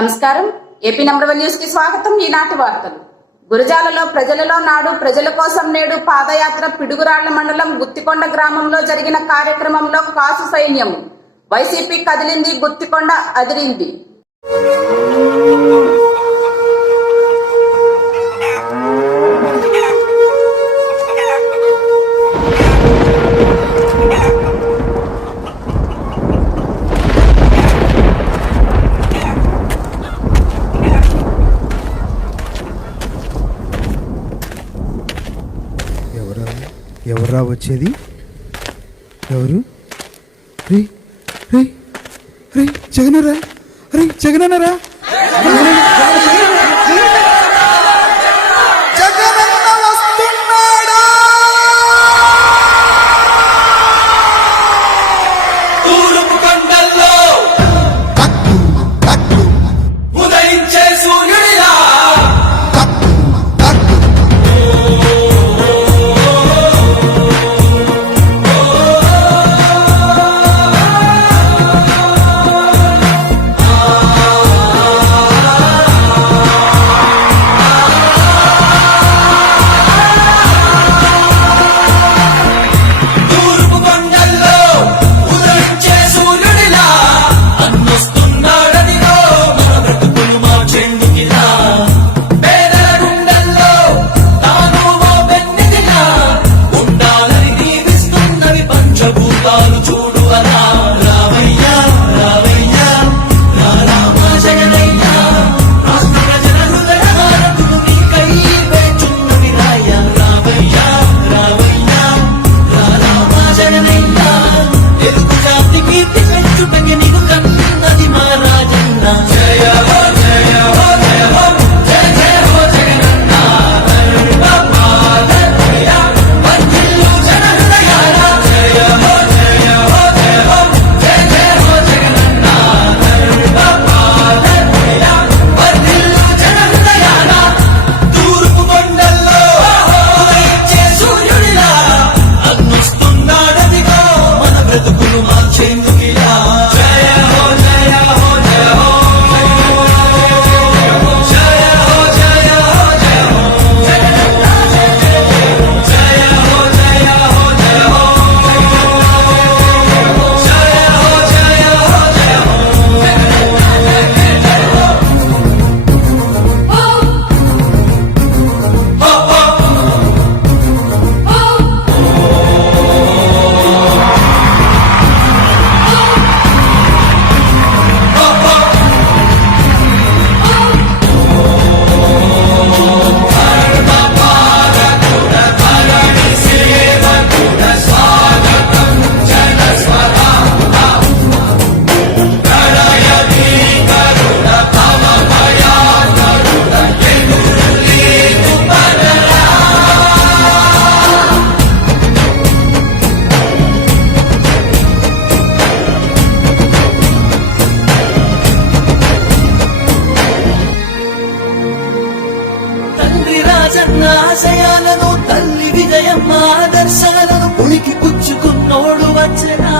నమస్కారం. AP number one న్యూస్కి స్వాగతం. ఈనాటి వార్తలు. గురజాలలో ప్రజలలో నాడు ప్రజల కోసం నేడు పాదయాత్ర పిడుగురాళ్ళ మండలం గుత్తికొండ గ్రామంలో జరిగిన కార్యక్రమంలో కాసు సైన్యం. వైసీపీ కదిలింది గుత్తికొండ అదిరింది. త్వరగా వచ్చేది? ఎవరు? రే రే రే జగనరా రే జగనరా కన్న ఆశయాలను తల్లి విజయమ్మ ఆదర్శాలను పుణికి పుచ్చుకున్నోడు వచ్చనా?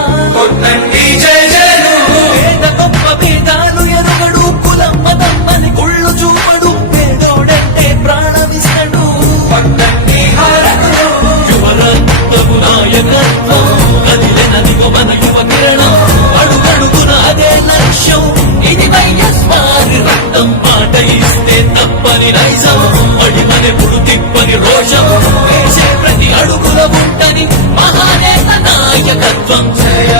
పోరాటం పాట ఇస్తే తప్పని నైజం. అడుగనెప్పుడు తిప్పని రోషం. ప్రతి అడుగుల ఉంటని మహానేత నాయకత్వం. చేయ